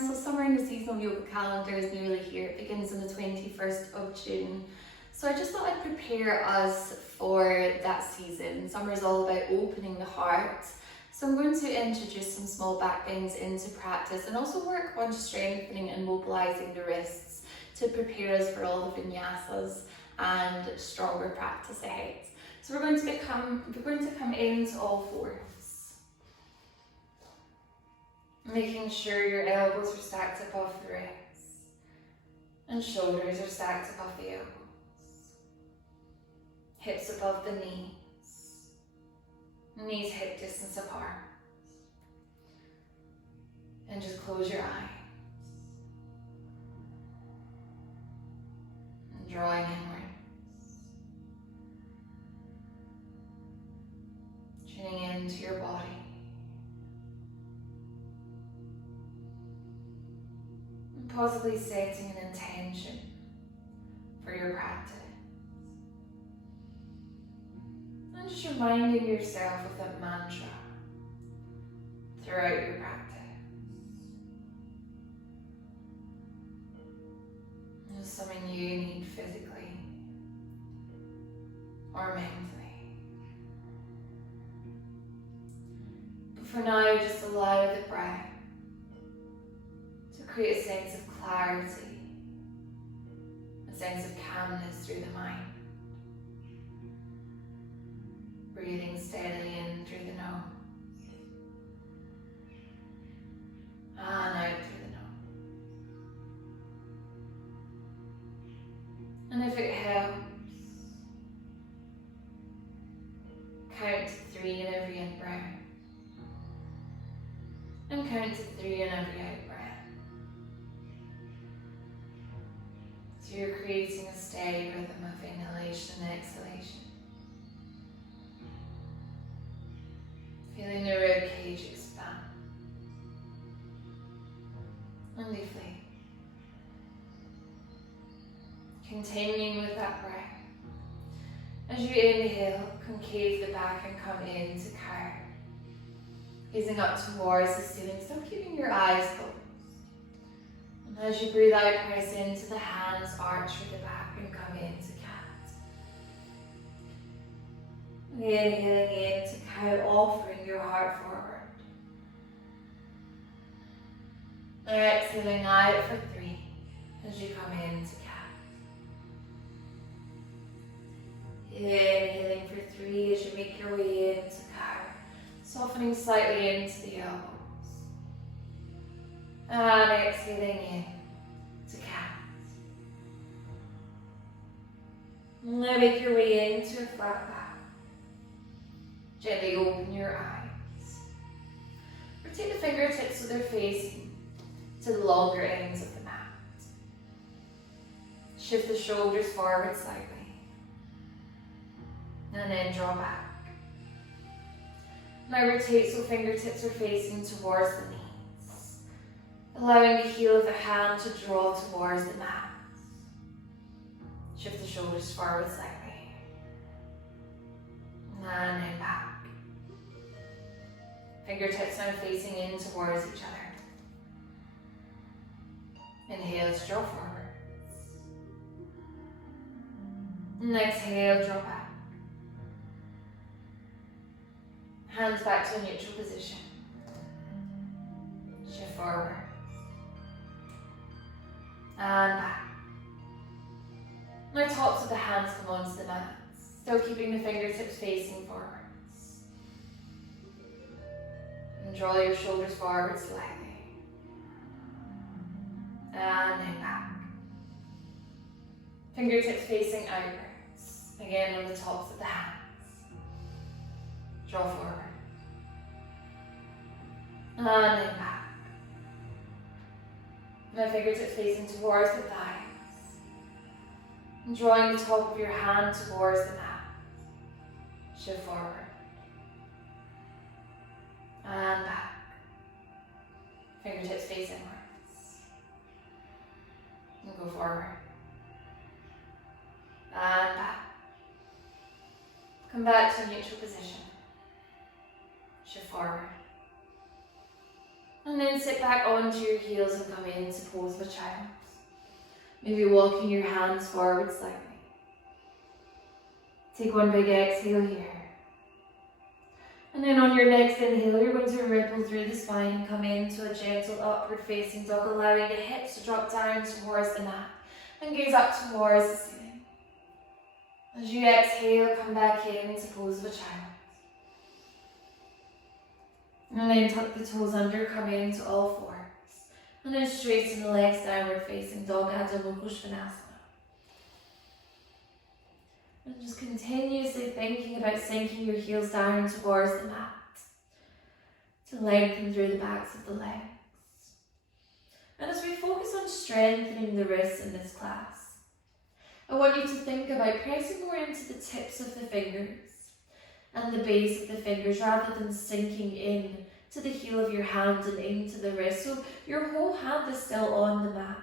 So summer in the seasonal yoga calendar is nearly here. It begins on the 21st of June. So I just thought I'd prepare us for that season. Summer is all about opening the heart. So I'm going to introduce some small back bends into practice and also work on strengthening and mobilizing the wrists to prepare us for all the vinyasas and stronger practice ahead. So we're going to come into all fours. Making sure your elbows are stacked above the wrists and shoulders are stacked above the elbows. Hips above the knees hip distance apart. And just close your eyes. And drawing inwards. Tuning into your body. Possibly setting an intention for your practice. And just reminding yourself of that mantra throughout your practice. Just something you need physically or mentally. But for now, just allow the breath to create a sense of clarity, a sense of calmness through the mind. Breathing steadily in through the nose and out through the nose. And if it helps, count to 3 in every in-breath and count to 3 in every out-breath. So you're creating a steady rhythm of inhalation and exhalation. Feeling the rib cage expand and deflate. Continuing with that breath. As you inhale, concave the back and come into cow. Gazing up towards the ceiling, still keeping your eyes closed. And as you breathe out, press into the hands, arch for the back and come into cat. Inhaling into cow, offering your heart forward. Exhaling out for 3 as you come into cat. Inhaling for 3 as you make your way into cow, softening slightly into the elbows. And exhaling in to cat. Now make your way into a flat back. Gently open your eyes. Rotate the fingertips so they're facing to the longer ends of the mat. Shift the shoulders forward slightly. And then draw back. Now rotate so fingertips are facing towards the knees. Allowing the heel of the hand to draw towards the mat. Shift the shoulders forward slightly. And then back. Fingertips now facing in towards each other. Inhale to draw forward. And exhale, draw back. Hands back to a neutral position. Shift forward. And back. Now tops of the hands come onto the mat. Still keeping the fingertips facing forwards. And draw your shoulders forward slightly. And then back. Fingertips facing outwards. Again on the tops of the hands. Draw forward. And then back. Now fingertips facing towards the thighs. And drawing the top of your hand towards the mat. Shift forward. And back. Fingertips face inwards. And go forward. And back. Come back to a neutral position. Shift forward. And And then sit back onto your heels and come into pose of a child. Maybe walking your hands forward slightly. Take one big exhale here. And then on your next inhale, you're going to ripple through the spine and come into a gentle upward facing dog, allowing the hips to drop down towards the mat and gaze up towards the ceiling. As you exhale, come back into pose of a child. And then tuck the toes under, come into all fours. And then straighten the legs, downward facing dog, Adho Mukha Svanasana. And just continuously thinking about sinking your heels down towards the mat to lengthen through the backs of the legs. And as we focus on strengthening the wrists in this class, I want you to think about pressing more into the tips of the fingers and the base of the fingers rather than sinking in to the heel of your hand and into the wrist. So your whole hand is still on the mat,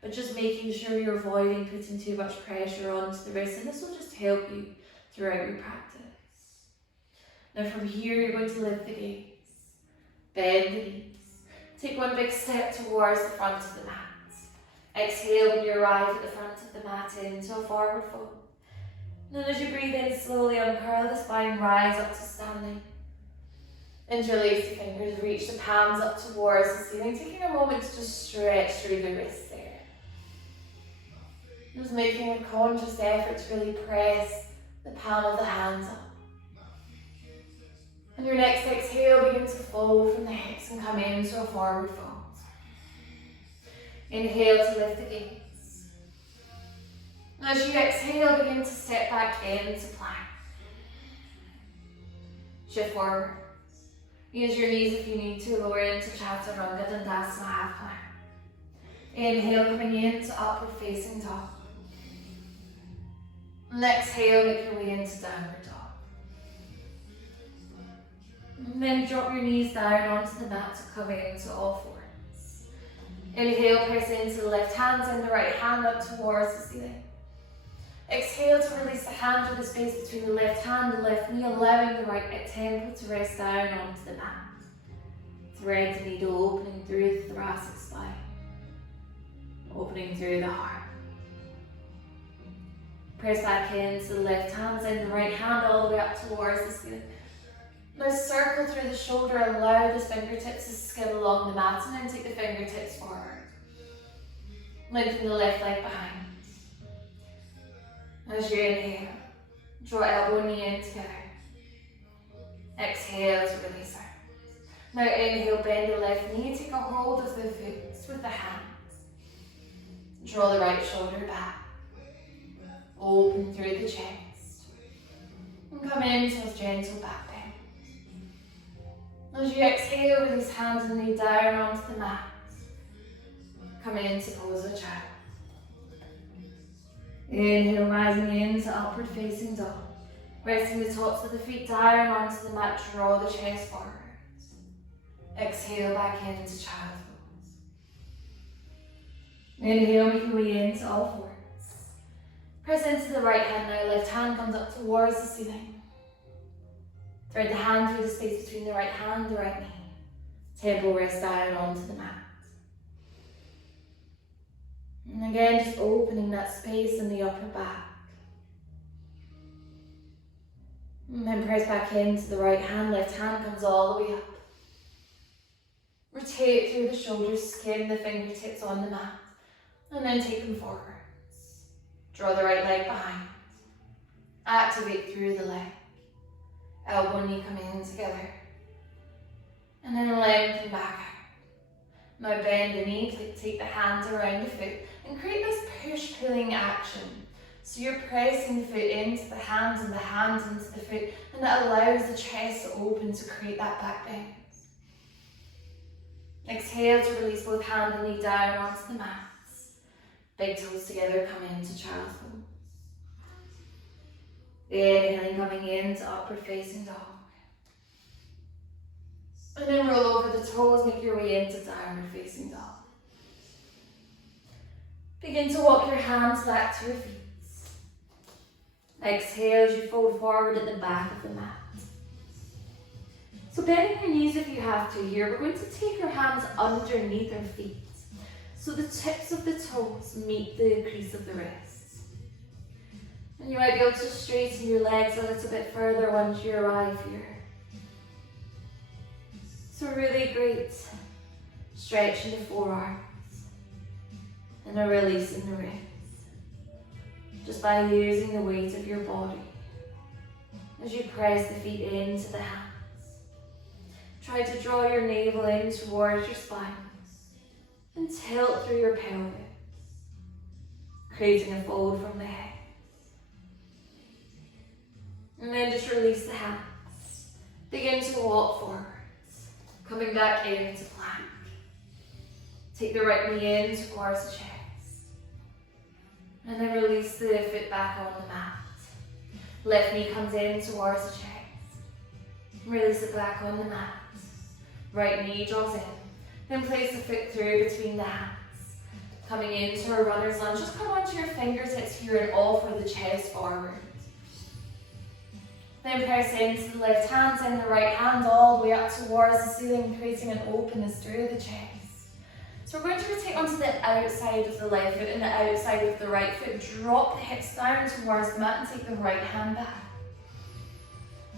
but just making sure you're avoiding putting too much pressure onto the wrist, and this will just help you throughout your practice. Now from here, you're going to lift the gaze, bend the knees, take one big step towards the front of the mat. Exhale when you arrive at the front of the mat into a forward fold. And then as you breathe in, slowly uncurl the spine, rise up to standing. Interlace the fingers, reach the palms up towards the ceiling, taking a moment to just stretch through the wrists there. Just making a conscious effort to really press the palm of the hands up. And your next exhale, begin to fold from the hips and come into a forward fold. Inhale to lift the gaze. As you exhale, begin to step back into plank. Shift forward. Use your knees if you need to, lower into Chaturanga Dandasana half plank. Inhale, coming into upward facing dog. And exhale, make your way into downward dog. And then drop your knees down onto the mat to come into all fours. Inhale, press into the left hand and the right hand up towards the ceiling. Exhale to release the hand or the space between the left hand and left knee, allowing the right temple to rest down onto the mat. Thread the needle opening through the thoracic spine, opening through the heart. Press back into the left hand and the right hand all the way up towards the ceiling. Now circle through the shoulder, allow the fingertips to skid along the mat, and then take the fingertips forward. Lengthen the left leg behind. As you inhale, draw elbow and knee in together. Exhale to release out. Now inhale, bend the left knee, take a hold of the foot with the hands. Draw the right shoulder back. Open through the chest. And come into a gentle back bend. As you exhale, release hands and knee down onto the mat. Come into pose of a child. Inhale, rising into upward facing dog. Resting the tops of the feet down onto the mat, draw the chest forwards. Exhale back into child's pose. Inhale, make your way into all fours. Press into the right hand now, left hand comes up towards the ceiling. Thread the hand through the space between the right hand and the right knee. Temple rest down onto the mat. And again, just opening that space in the upper back. And then press back into the right hand, left hand comes all the way up. Rotate through the shoulders, skin the fingertips on the mat. And then take them forwards. Draw the right leg behind. Activate through the leg. Elbow and knee come in together. And then lengthen back out. Now bend the knee, take the hands around the foot and create this push-pulling action. So you're pressing the foot into the hands and the hands into the foot, and that allows the chest to open to create that back bend. Exhale to release both hand and knee down onto the mats. Big toes together, come into child's pose. Inhaling, coming into upward facing dog. And then roll over the toes, make your way into downward facing dog. Begin to walk your hands back to your feet. Exhale as you fold forward at the back of the mat. So bending your knees if you have to here, we're going to take our hands underneath our feet. So the tips of the toes meet the crease of the wrists. And you might be able to straighten your legs a little bit further once you arrive here. So really great stretch in the forearms and a release in the wrists. Just by using the weight of your body as you press the feet into the hands. Try to draw your navel in towards your spine and tilt through your pelvis, creating a fold from the head. And then just release the hands. Begin to walk forwards, coming back into plank. Take the right knee in towards the chest. And then release the foot back on the mat. Left knee comes in towards the chest. Release it back on the mat. Right knee draws in. Then place the foot through between the hands. Coming into a runner's lunge. Just come onto your fingertips here and offer the chest forward. Then press into the left hand and the right hand all the way up towards the ceiling, creating an openness through the chest. So we're going to rotate onto the outside of the left foot and the outside of the right foot. Drop the hips down towards the mat and take the right hand back.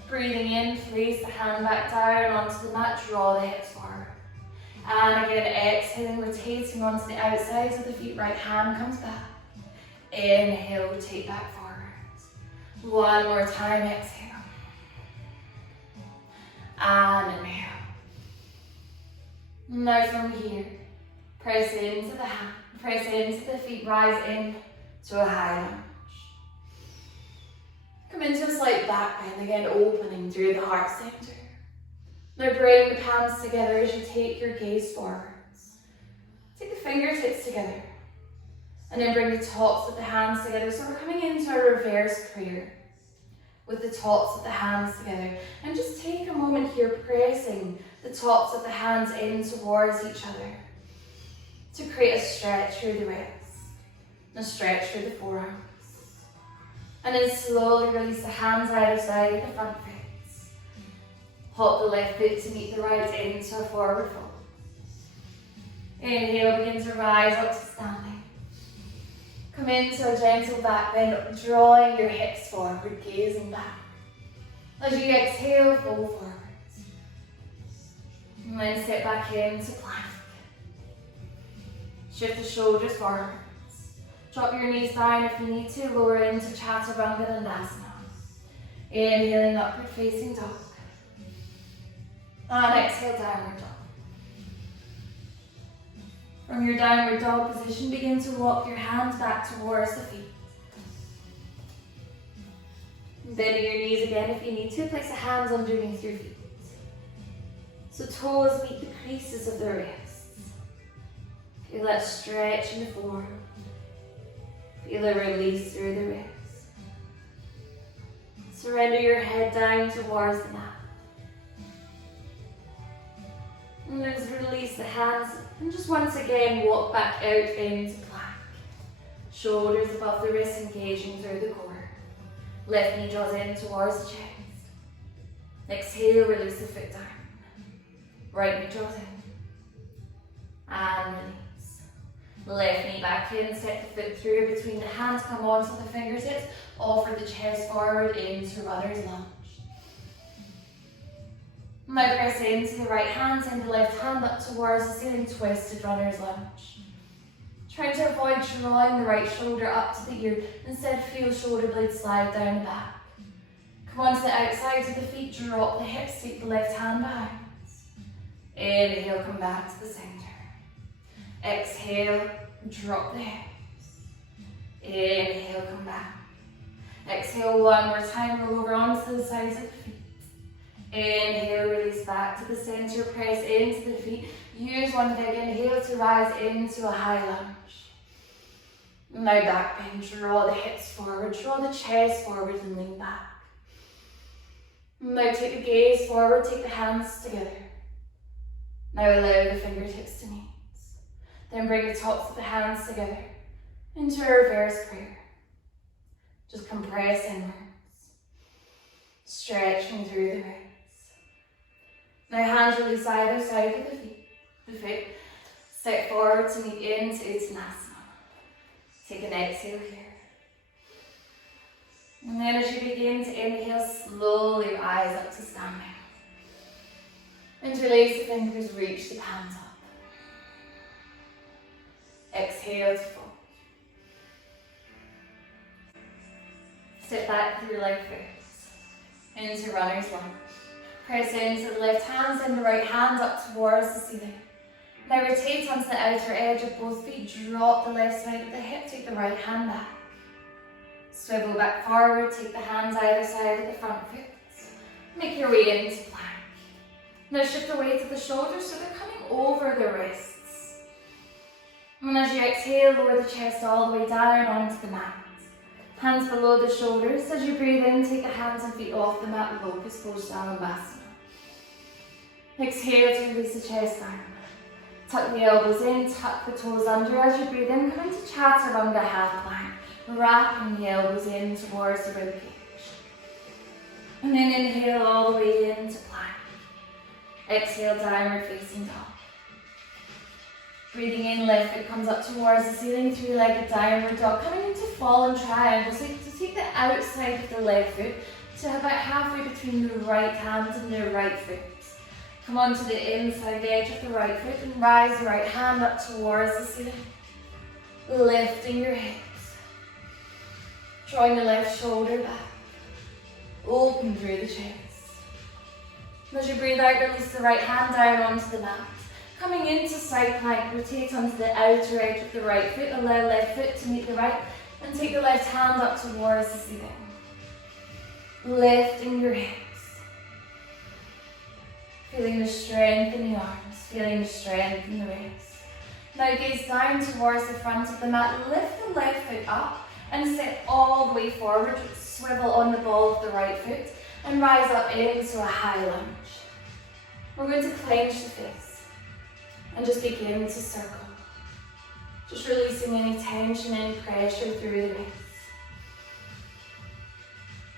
Breathing in, place the hand back down onto the mat, draw the hips forward. And again, exhaling, rotating onto the outsides of the feet, right hand comes back. Inhale, rotate back forward. One more time, exhale. And inhale. Now from here, press into the hand, press into the feet, rise in to a high lunge. Come into a slight back bend, again opening through the heart center. Now bring the palms together as you take your gaze forwards. Take the fingertips together. And then bring the tops of the hands together. So we're coming into a reverse prayer with the tops of the hands together. And just take a moment here pressing the tops of the hands in towards each other to create a stretch through the wrists, and a stretch through the forearms. And then slowly release the hands either side of the front foot. Hop the left foot to meet the right into a forward fold. Inhale, begin to rise up to standing. Come into a gentle back bend, drawing your hips forward, gazing back. As you exhale, fold forwards. And then step back into plank. Shift the shoulders forwards. Drop your knees down if you need to, lower into Chaturanga Dandasana. Inhaling upward facing dog. And exhale, downward dog. From your downward dog position, begin to walk your hands back towards the feet. Bending your knees again if you need to, place the hands underneath your feet. So toes meet the creases of the wrists. Feel that stretch in the forearm. Feel a release through the wrists. Surrender your head down towards the mat. And then just release the hands and just once again walk back out into plank. Shoulders above the wrists engaging through the core. Left knee draws in towards the chest. Exhale, release the foot down. Right knee draws in. And release. Left knee back in, step the foot through between the hands, come onto the fingertips, offer the chest forward into runner's lunge. Now press into the right hand and the left hand up towards the ceiling, twisted runner's lunge. Trying to avoid drawing the right shoulder up to the ear, instead feel shoulder blades slide down the back. Come onto the outsides of the feet, drop the hips, take the left hand behind. Inhale, come back to the center. Exhale, drop the hips. Inhale, come back. Exhale one more time, roll over onto the sides of the feet. Inhale, release back to the center, press into the feet. Use one big inhale to rise into a high lunge. Now back bend, draw the hips forward, draw the chest forward and lean back. Now take the gaze forward, take the hands together. Now allow the fingertips to meet. Then bring the tops of the hands together into a reverse prayer. Just compress inwards, stretching through the ribs. Now hands release either side of the foot. Step forward to meet into Uttanasana. Take an exhale here. And then as you begin to inhale, slowly rise up to standing. Interlace the fingers, reach the palms up. Exhale to fold. Step back through your left foot into runner's lunge. Press into the left hand, send the right hand up towards the ceiling. Now rotate onto the outer edge of both feet, drop the left side of the hip, take the right hand back. Swivel back forward, take the hands either side of the front foot. Make your way into plank. Now shift the weight of the shoulders so they're coming over the wrists. And as you exhale, lower the chest all the way down onto the mat. Hands below the shoulders. As you breathe in, take the hands and feet off the mat, locust pose, Dhanurasana. Exhale to release the chest down. Tuck the elbows in, tuck the toes under. As you breathe in, come into Chaturanga half plank. Wrapping the elbows in towards the ribcage. And then inhale all the way into plank. Exhale, downward facing dog. Breathing in, left foot comes up towards the ceiling, three-legged downward dog. Coming into fallen triangle, so to take the outside of the left foot to about halfway between the right hand and the right foot. Come onto the inside edge of the right foot and rise the right hand up towards the ceiling. Lifting your hips. Drawing the left shoulder back. Open through the chest. As you breathe out, release the right hand down onto the mat. Coming into side plank, rotate onto the outer edge of the right foot. Allow left foot to meet the right and take the left hand up towards the ceiling. Lifting your hips. Feeling the strength in the arms, feeling the strength in the wrists. Now gaze down towards the front of the mat. Lift the left foot up and step all the way forward. Swivel on the ball of the right foot and rise up into a high lunge. We're going to clench the fists and just begin to circle. Just releasing any tension and pressure through the wrists.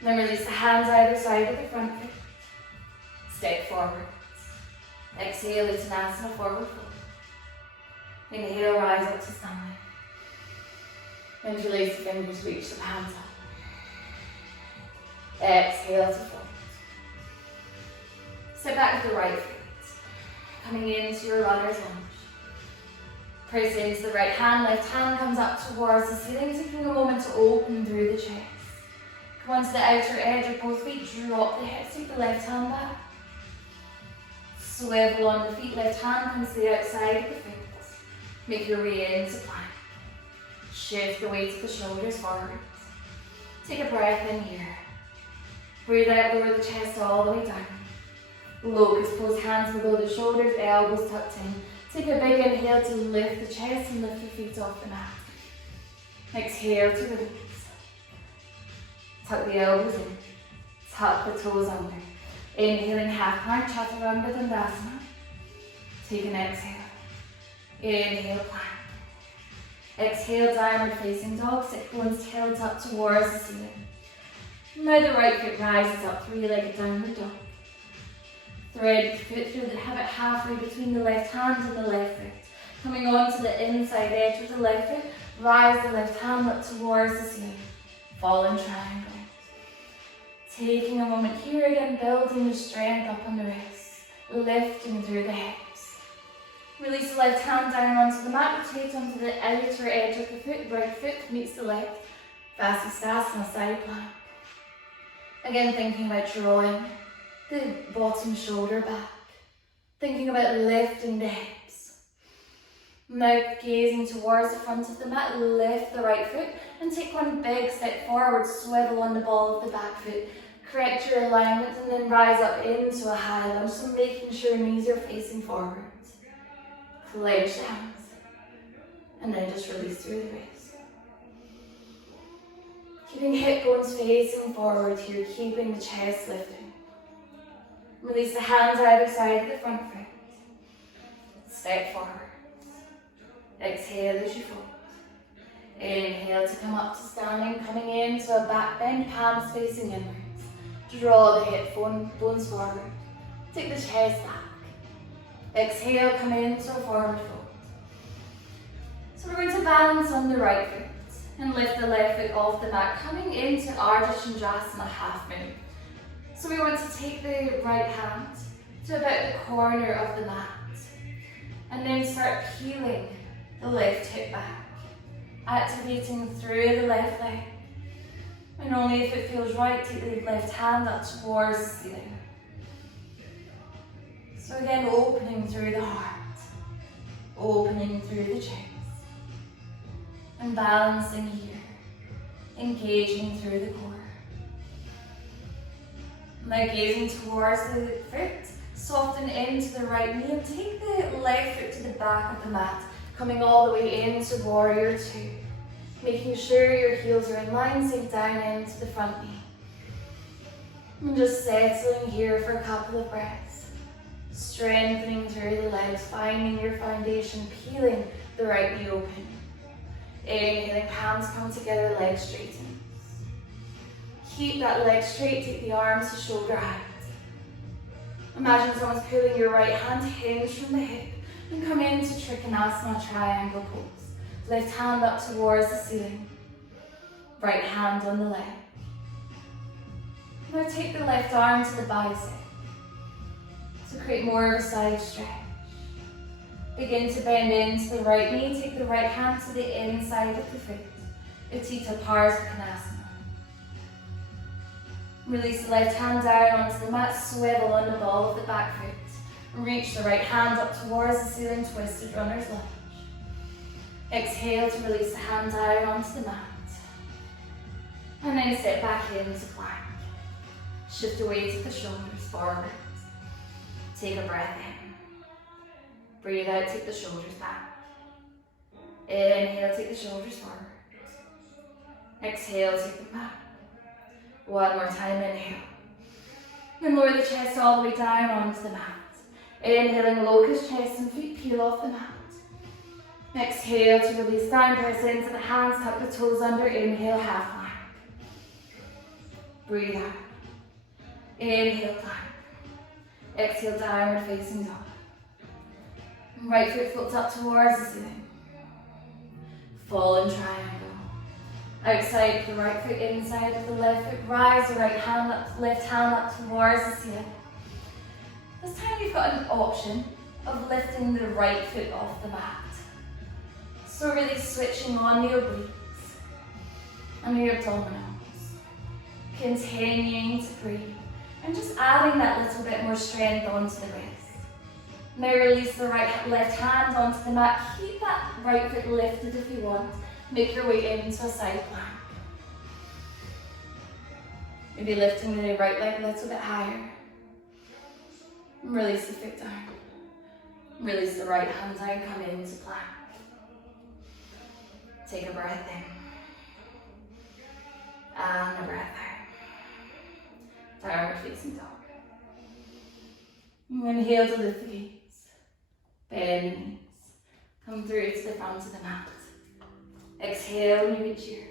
Then release the hands either side of the front foot. Step forward. Exhale, Uttanasana, forward fold. Inhale, rise up to standing. Interlace the fingers, reach the palms up. Exhale to fold. Step back with the right foot. Coming into your runner's lunge. Press into the right hand, left hand comes up towards the ceiling, taking a moment to open through the chest. Come onto the outer edge of both feet, drop the hips, take the left hand back. Swivel on the feet, left hand comes to the outside of the foot. Make your way into plank. Shift the weight of the shoulders forward. Take a breath in here. Breathe out, lower the chest all the way down. Locust pose, hands below the shoulders, elbows tucked in. Take a big inhale to lift the chest and lift your feet off the mat. Exhale to release. Tuck the elbows in. Tuck the toes under. Inhaling half plank, Chaturanga Dandasana. Take an exhale. Inhale, plank. Exhale, downward facing dog. Sit bones tilted up towards the ceiling. Now the right foot rises up, three-legged downward dog. Thread the foot through the habit halfway between the left hand and the left foot. Coming on to the inside edge of the left foot, rise the left hand up towards the ceiling. Fallen triangle. Taking a moment here again, building the strength up on the wrists, lifting through the hips. Release the left hand down onto the mat, rotate onto the outer edge of the foot, right foot meets the left, Vasisthasana, side plank. Again, thinking about drawing the bottom shoulder back, thinking about lifting the hips. Now gazing towards the front of the mat, lift the right foot and take one big step forward, swivel on the ball of the back foot. Correct your alignment and then rise up into a high lunge, so making sure knees are facing forward. Clench the hands and then just release through the wrist. Keeping hip bones facing forward here, keeping the chest lifting. Release the hands either side of the front foot. Step forward. Exhale as you fold. Inhale to come up to standing, coming into a back bend, palms facing inwards. Draw the hip bones forward. Take the chest back. Exhale, come into a forward fold. So we're going to balance on the right foot and lift the left foot off the mat, coming into Transitional half moon. So we want to take the right hand to about the corner of the mat and then start peeling the left hip back, activating through the left leg. And only if it feels right, take the left hand up towards the ceiling. So again, opening through the heart, opening through the chest, and balancing here, engaging through the core. Now gazing towards the foot, soften into the right knee and take the left foot to the back of the mat, coming all the way into warrior two. Making sure your heels are in line, sink down into the front knee. And just settling here for a couple of breaths. Strengthening through the legs, finding your foundation, peeling the right knee open. Inhaling, palms come together, legs straighten. Keep that leg straight, take the arms to shoulder height. Imagine someone's pulling your right hand, hinge from the hip, and come into Trikonasana, triangle pose. Left hand up towards the ceiling. Right hand on the leg. Now take the left arm to the bicep to create more of a side stretch. Begin to bend into the right knee. Take the right hand to the inside of the foot. Utthita Konasana. Release the left hand down onto the mat. Swivel on the ball of the back foot. Reach the right hand up towards the ceiling. Twisted runner's lunge. Exhale to release the hand down onto the mat. And then step back into plank. Shift the weight of the shoulders forward. Take a breath in. Breathe out, take the shoulders back. Inhale, take the shoulders forward. Exhale, take them back. One more time, inhale. And lower the chest all the way down onto the mat. Inhaling, locust chest and feet peel off the mat. Exhale to release down, press into the hands, tuck the toes under, inhale, half plank. Breathe out. Inhale, plank. Exhale, downward facing dog. Right foot floats up towards the ceiling. Fallen triangle. Outside the right foot, inside of the left foot, rise the right hand up, left hand up towards the ceiling. This time you've got an option of lifting the right foot off the mat. So really switching on the obliques and your abdominals. Continuing to breathe and just adding that little bit more strength onto the wrist. Now release the left hand onto the mat. Keep that right foot lifted if you want. Make your way into a side plank. Maybe lifting the right leg a little bit higher. And release the foot down. Release the right hand down, come into plank. Take a breath in. And a breath out. Downward facing dog. Inhale to lift the gaze. Bend the knees. Come through to the front of the mat. Exhale when you reach here.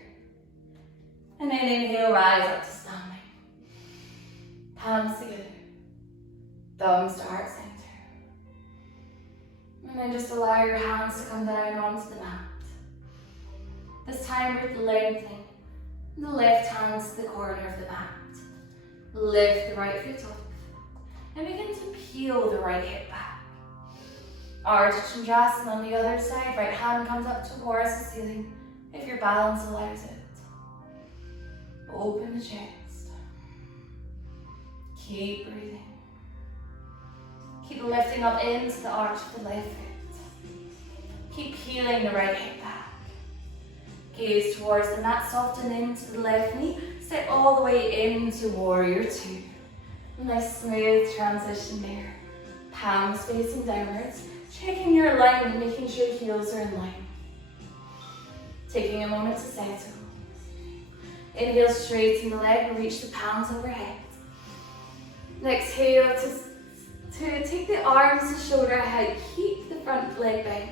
And then inhale, rise up to standing. Palms together. Thumbs to heart center. And then just allow your hands to come down onto the mat. This time we're lengthening the left hand to the corner of the mat. Lift the right foot up. And begin to peel the right hip back. Transitional on the other side. Right hand comes up towards the ceiling if your balance allows it. Open the chest. Keep breathing. Keep lifting up into the arch of the left foot. Keep peeling the right hip back. Gaze towards the mat, soften into the left knee. Step all the way into warrior two. Nice smooth transition there. Palms facing downwards. Checking your alignment, making sure heels are in line. Taking a moment to settle. Inhale, straighten the leg and reach the palms overhead. And exhale to take the arms to shoulder height. Keep the front leg bent.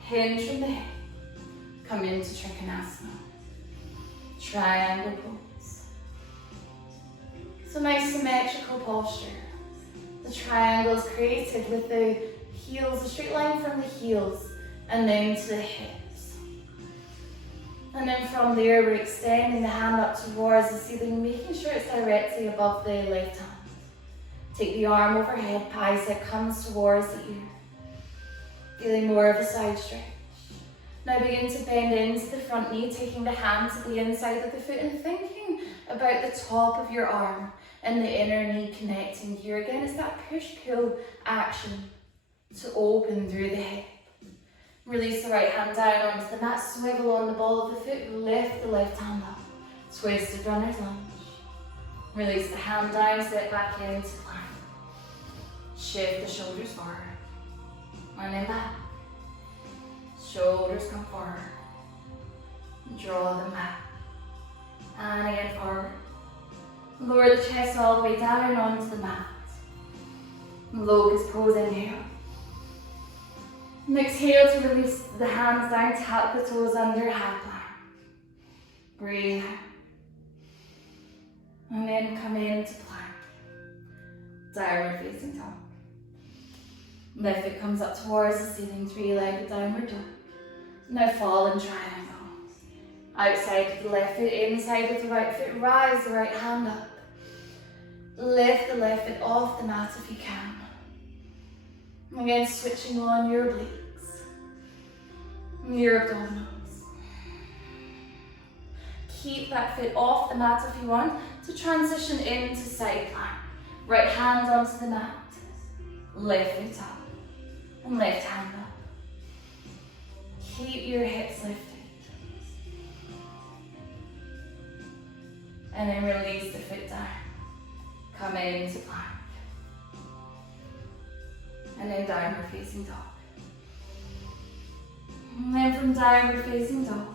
Hinge from the hip. Come into Trikonasana. Triangle pose. So nice symmetrical posture. The triangle is created with the heels, a straight line from the heels and then to the hips. And then from there, we're extending the hand up towards the ceiling, making sure it's directly above the left hand. Take the arm overhead, bicep comes towards the ear. Feeling more of a side stretch. Now begin to bend into the front knee, taking the hand to the inside of the foot and thinking about the top of your arm and the inner knee connecting here. Again, it's that push-pull action to open through the hip. Release the right hand down onto the mat, swivel on the ball of the foot, lift the left hand up. Twisted runner's lunge. Release the hand down, step back into plank. Shift the shoulders forward. And then back. Shoulders come forward. Draw them back. And again forward. Lower the chest all the way down onto the mat. Locust pose, inhale. And exhale to release the hands down, tap the toes under, half plank. Breathe out. And then come into plank. Downward facing dog. Left foot comes up towards the ceiling, three-legged downward dog. Now fall in triangle. Outside of the left foot, inside of the right foot, rise the right hand up. Lift the left foot off the mat if you can. Again, switching on your obliques, your abdominals. Keep that foot off the mat if you want to transition into side plank. Right hand onto the mat, left foot up, and left hand up. Keep your hips lifted. And then release the foot down. Come into plank. And then downward facing dog. And then from downward facing dog,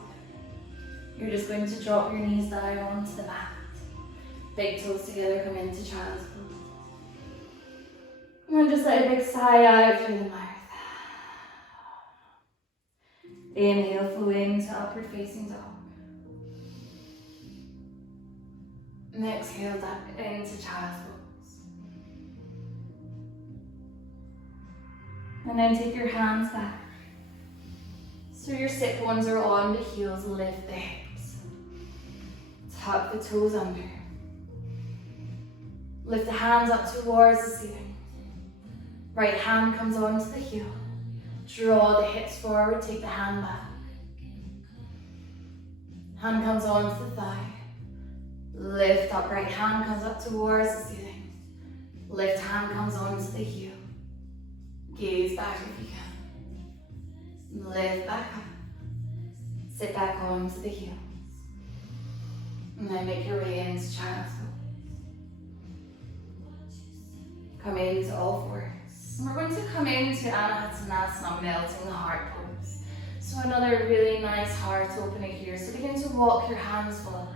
you're just going to drop your knees down onto the mat. Big toes together, come into child's pose. And just let a big sigh out through the mouth. Inhale, flow into upward facing dog. And exhale that into child's pose. And then take your hands back. So your sit bones are on the heels, lift the hips. Tuck the toes under. Lift the hands up towards the ceiling. Right hand comes onto the heel. Draw the hips forward, take the hand back. Hand comes onto the thigh. Lift up, right hand comes up towards the ceiling. Left hand comes onto the heel. Gaze back if you can. Lift back up. Sit back onto the heels. And then make your way into child's pose. Come into all fours. And we're going to come into Anahatanasana, melting the heart pose. So another really nice heart opening here. So begin to walk your hands forward.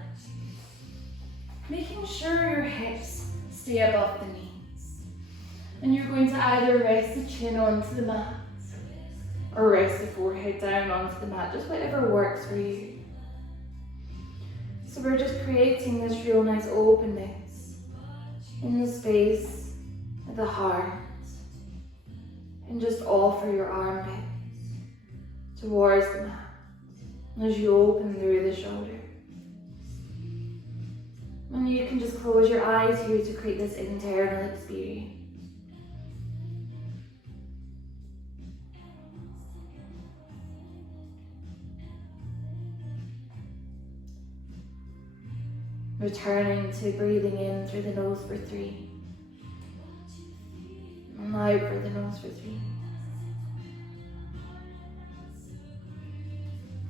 Making sure your hips stay above the knees. And you're going to either rest the chin onto the mat or rest the forehead down onto the mat, just whatever works for you. So we're just creating this real nice openness in the space of the heart. And just offer your armpits towards the mat as you open through the shoulder. And you can just close your eyes here to create this internal experience. Returning to breathing in through the nose for 3. And out for the nose for 3.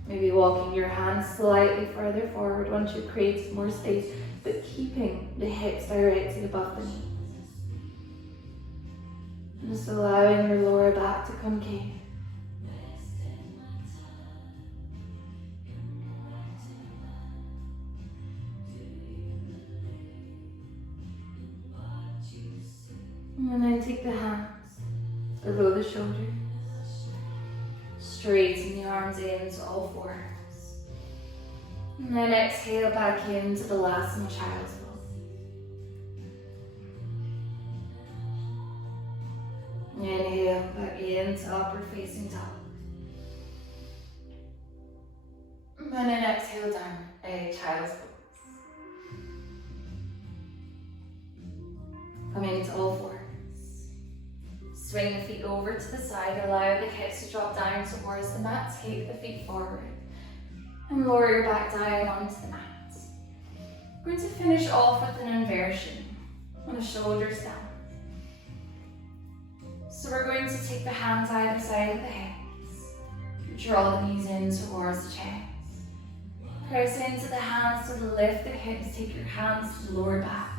Maybe walking your hands slightly further forward once you've created more space, but keeping the hips directly above the knees. And just allowing your lower back to concave. And then take the hands below the shoulders. Straighten the arms into all fours. And then exhale back into the last in child's pose. Inhale back into upward facing dog. And then exhale down, a child's pose. Come into all fours. Swing the feet over to the side, allow the hips to drop down towards the mat. Take the feet forward and lower your back down onto the mat. We're going to finish off with an inversion on the shoulders down. So we're going to take the hands either side of the hips. Draw the knees in towards the chest. Press into the hands to lift the hips. Take your hands to the lower back.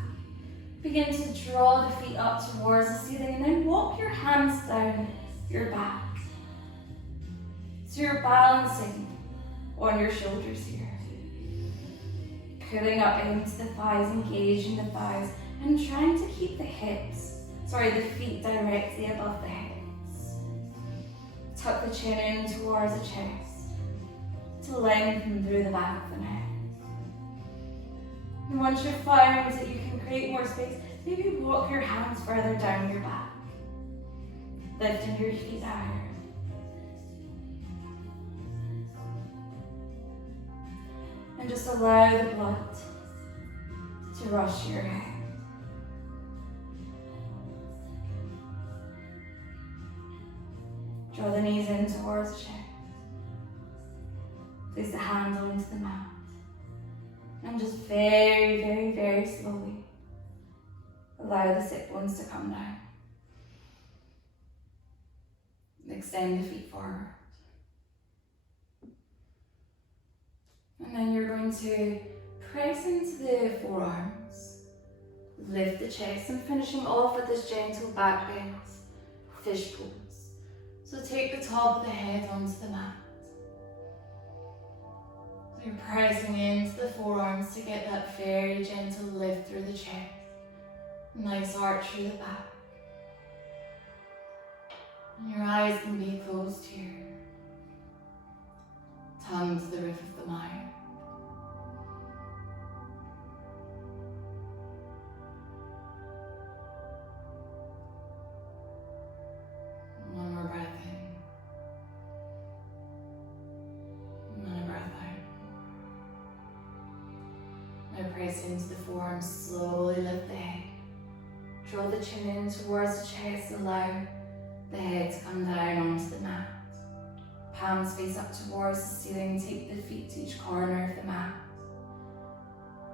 Begin to draw the feet up towards the ceiling and then walk your hands down your back. So you're balancing on your shoulders here. Pulling up into the thighs, engaging the thighs, and trying to keep the feet directly above the hips. Tuck the chin in towards the chest to lengthen through the back of the neck. And once you find that you can create more space, maybe walk your hands further down your back, lifting your feet higher. And just allow the blood to rush to your head. Draw the knees in towards the chest. Place the hands onto the mat. And just very, very, very slowly allow the sit bones to come down. Extend the feet forward. And then you're going to press into the forearms. Lift the chest and finishing off with this gentle back bend, fish pose. So take the top of the head onto the mat. So you're pressing into the forearms to get that very gentle lift through the chest. Nice arch through the back. And your eyes can be closed here. Tongue to the roof of the mouth. One more breath in. Another breath out. Now press into the forearms, slowly lift the head. Draw the chin in towards the chest, allow the head to come down onto the mat. Palms face up towards the ceiling, take the feet to each corner of the mat.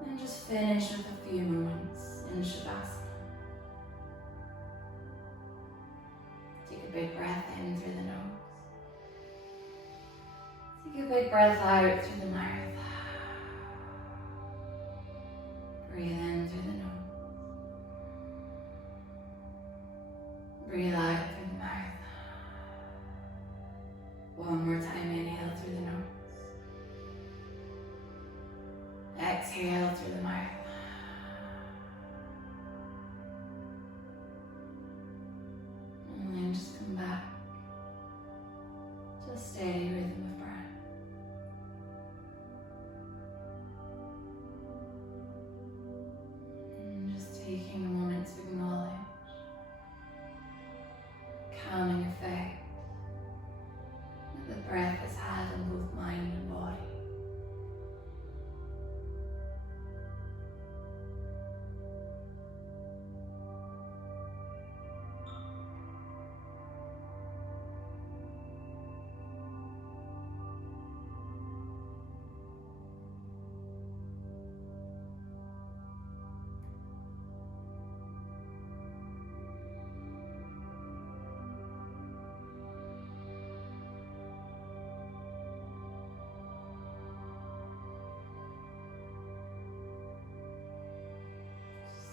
And just finish with a few moments in Shavasana. Take a big breath in through the nose. Take a big breath out through the mouth. Breathe in through the nose. Breathe out through the mouth. One more time, inhale through the nose. Exhale through the mouth. And then just come back to a steady rhythm of breath. And just taking a moment to acknowledge calming effect that the breath has had on both mind and body.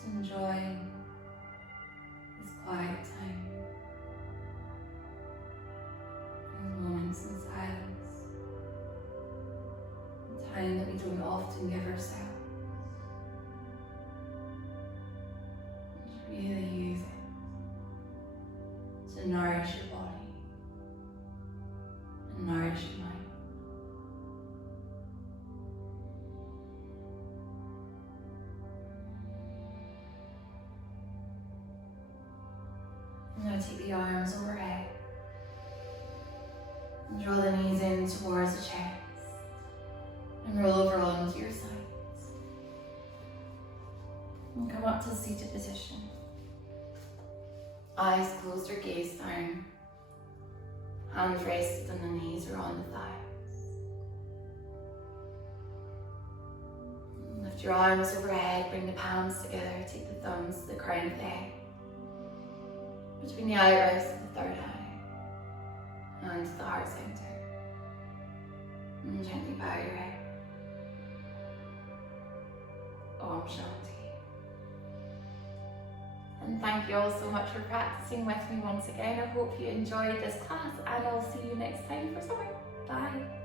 Enjoying this quiet time, these moments in silence, time that we don't often give ourselves. And really use it to nourish your body and nourish your mind. Now take the arms overhead. And draw the knees in towards the chest. And roll over onto your sides. And come up to the seated position. Eyes closed or gaze down. Hands rested on the knees or on the thighs. Lift your arms overhead, bring the palms together, take the thumbs to the crown of the head. Between the eyebrows to the third eye. And to the heart center. And gently bow your head. Om Shanti. And thank you all so much for practicing with me once again. I hope you enjoyed this class and I'll see you next time for summer. Bye.